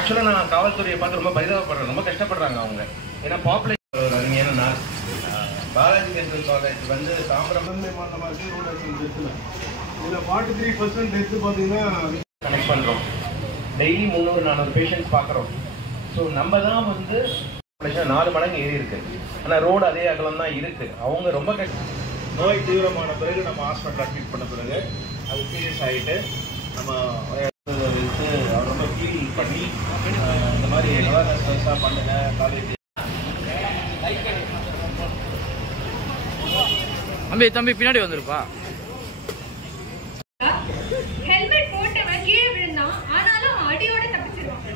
ஆக்சுவலா நான் காவல்துறையை பார்த்து ரொம்ப பரிதாபப்படுறேன். ரொம்ப கஷ்டப்படுறாங்க அவங்க. ஏன்னா பாப்புலேஷன் ஒரு அருமையான நாள். பாலாஜி டென்டல் காலேஜ் வந்து தாம்பரமே மாநிலமாக ரூல் டெத்தில் இதில் 43% டெத்து பார்த்தீங்கன்னா கனெக்ட் பண்ணுறோம். டெய்லி 300-400 பேஷண்ட்ஸ் பார்க்குறோம். ஸோ நம்ம தான் வந்து 4 மடங்கு ஏறி இருக்கு. ஆனால் ரோடு அதே அகலம் தான் இருக்கு. அவங்க ரொம்ப நோய் தீவிரமான பிறகு நம்ம ஹாஸ்பிட்டல் அட்மிட் பண்ண பிறகு அது சீரியஸ் ஆகிட்டு நம்ம வச்சு ரொம்ப ஃபீல் பண்ணி இந்த மாதிரி அவேர்னஸ் பெருசாக பண்ணுங்க காலேஜ். தம்பி பின்னாடி வந்துருப்பா. ஹெல்மெட் போட்டவன் கீழே விழுந்தான், ஆனாலும் அடியோட தப்பிச்சிருவான்.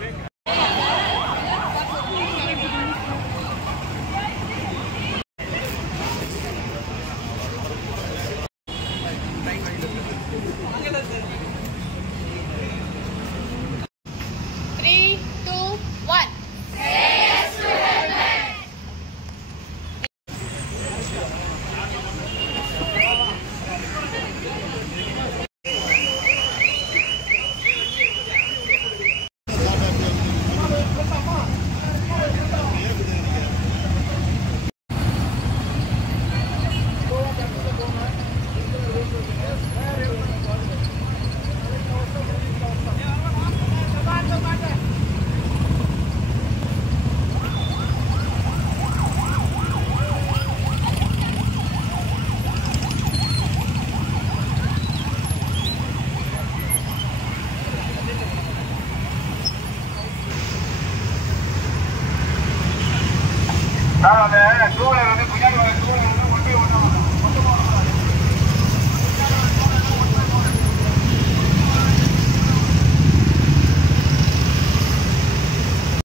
அந்த டூ வீலர் வந்து பின்னாடி